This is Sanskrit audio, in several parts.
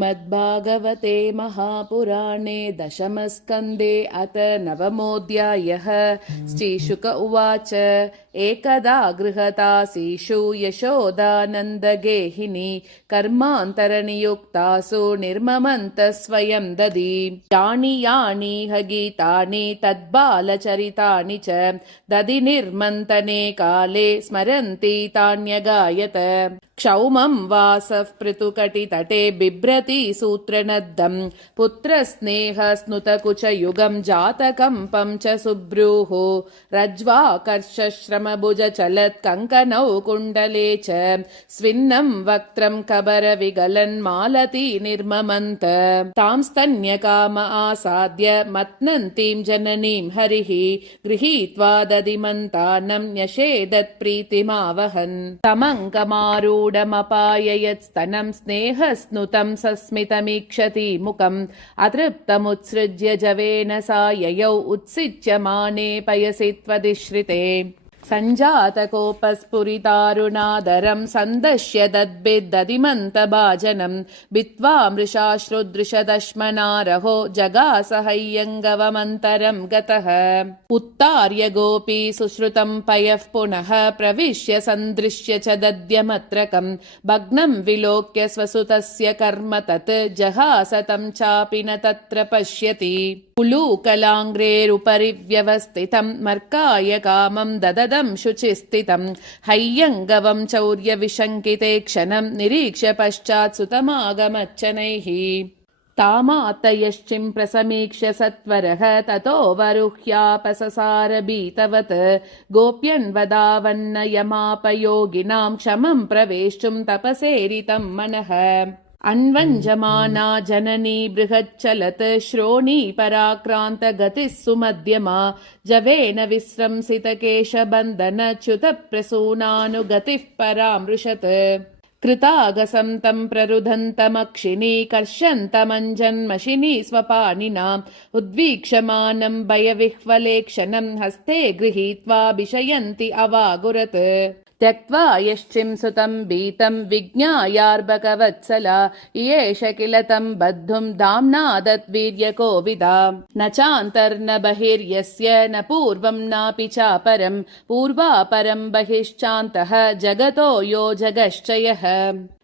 श्रीमद्भागवते महापुराणे दशमस्कन्धे अथ नवमोऽध्यायः। श्रीशुक उवाच एकदा गृहतासीषु यशोदानन्दगेहिनी कर्मान्तरनियुक्तासु निर्ममन्तः स्वयं ददी यानि यानि गीतानि तद्बालचरितानि च ददि निर्मन्तने काले स्मरन्ति तान्यगायत। क्षौमं वासः पृथुकटितटे बिभ्रति सूत्रनद्धं पुत्रस्नेहस्नुतकुचयुगं जातकम्पं च सुब्रूः रज्ज्वाकर्षश्रमभुजचलत् कङ्कणौ कुण्डले च स्विन्नं वक्त्रं कबरविगलन्मालती निर्ममन्त तां स्तन्यकाम आसाद्य मत्नन्तीं जननीं हरिः गृहीत्वा ददिमन्तानं न्यषेदत्प्रीतिमावहन् तमङ्कमारूढमपाययत्स्तनं स्नेहस्नुतं सस्मितमीक्षति मुखम् अतृप्तमुत्सृज्य जवेन सा ययौ उत्सिच्यमाने पयसि त्वदिश्रिते सञ्जातकोपस्फुरितारुणादरं सन्दश्य दद्भिद्दधिमन्तभाजनं भित्त्वा मृषाश्रुदृशदश्मनारहो जगासहय्यङ्गवमन्तरं गतः उत्तार्य गोपी सुश्रुतं पयः पुनः प्रविश्य सन्दृश्य च दद्यमत्रकं भग्नं विलोक्य स्वसुतस्य कर्म तत् जहासतं चापि न तत्र पश्यति उलूकलाङ्ग्रेरुपरि व्यवस्थितं मर्काय कामं दददं शुचिस्थितं हैय्यङ्गवं चौर्यविशङ्किते क्षणं निरीक्ष्य पश्चात् सुतमागमच्चनैः तामातयश्चिं प्रसमीक्ष्य सत्वरः ततो वरुह्यापससार भीतवत् गोप्यन्वदावन्नयमापयोगिनां क्षमं प्रवेष्टुं तपसेरितं मनः अन्वञ्जमाना जननी बृहच्चलत् श्रोणी पराक्रान्त गतिः सुमध्यमा जवेन विस्रंसितकेशबन्धनच्युतप्रसूनानुगतिः परामृशत् कृतागसं तं प्ररुदन्तमक्षिणी कर्षन्तमञ्जन्मशिनी स्वपानिना उद्वीक्षमानं भयविह्वलेक्षणं हस्ते गृहीत्वाभिशयन्ति अवागुरत् त्यक्त्वा यश्चिं सुतं भीतं विज्ञायार्भकवत्सला इयेष किल तं बद्धुं दाम्नादद्वीर्यकोविदा न चान्तर्न बहिर्यस्य न पूर्वं नापि चापरं पूर्वापरं बहिश्चान्तः जगतो यो जगश्च यः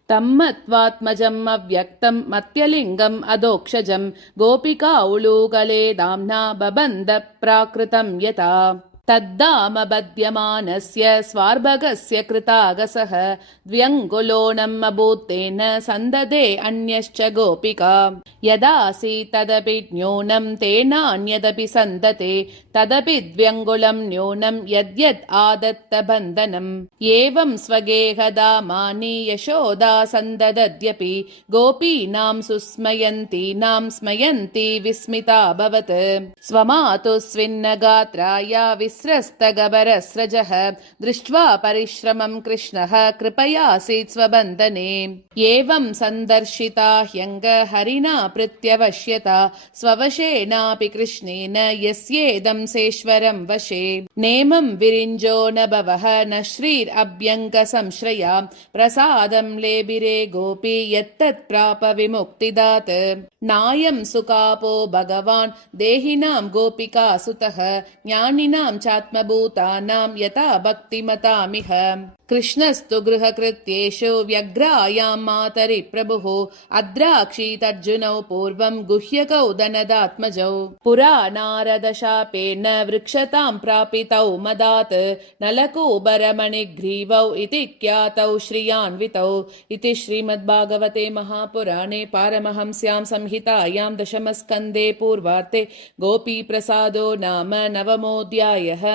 तं मत्वात्मजम् अव्यक्तं मत्यलिङ्गम् अधोक्षजं गोपिकाउलूकले दाम्ना बबन्ध प्राकृतं यथा तद्दामबध्यमानस्य स्वार्भगस्य कृतागसः द्व्यङ्गुलोऽनम् अभूत्तेन सन्ददे अन्यश्च गोपिका यदासि तदपि न्यूनं तेनान्यदपि सन्दते तदपि द्व्यङ्गुलं न्यूनं यद्यद् आदत्तबन्धनम् एवं स्वगेहदामानि यशोदा सन्ददद्यपि गोपीनां सुस्मयन्तीनां स्मयन्ती विस्मिताभवत् स्वमातुः स्विन्नगात्राया विस्रस्तगबरस्रजः दृष्ट्वा परिश्रमं कृष्णः कृपयासीत् स्वबन्धने एवं सन्दर्शिता ह्यङ्ग हरिणा प्रत्यवश्यता स्ववशेनापि कृष्णेन यस्येदं सेश्वरं वशे नेमं विरिञ्जो न भवः न श्रीरभ्यङ्गसंश्रया प्रसादं लेबिरे गोपी यत्तत् प्राप विमुक्तिदात् नायं सुकापो भगवान् देहिनां गोपिकासुतः ज्ञानिनां चात्मभूतानां यथा भक्तिमतामिह कृष्णस्तु गृहकृत्येषु व्यग्रायां मातरि प्रभुः अद्राक्षीतर्जुनौ पूर्वं गुह्यकौ दनदात्मजौ पुरा नारदशापेन वृक्षतां प्रापितौ मदात् नलकूबरमणिग्रीवौ इति ख्यातौ श्रियान्वितौ इति श्रीमद्भागवते महापुराणे पारमहंस्यां संहितायां दशमस्कन्धे पूर्वार्धे गोपीप्रसादो नाम नवमोऽध्यायः।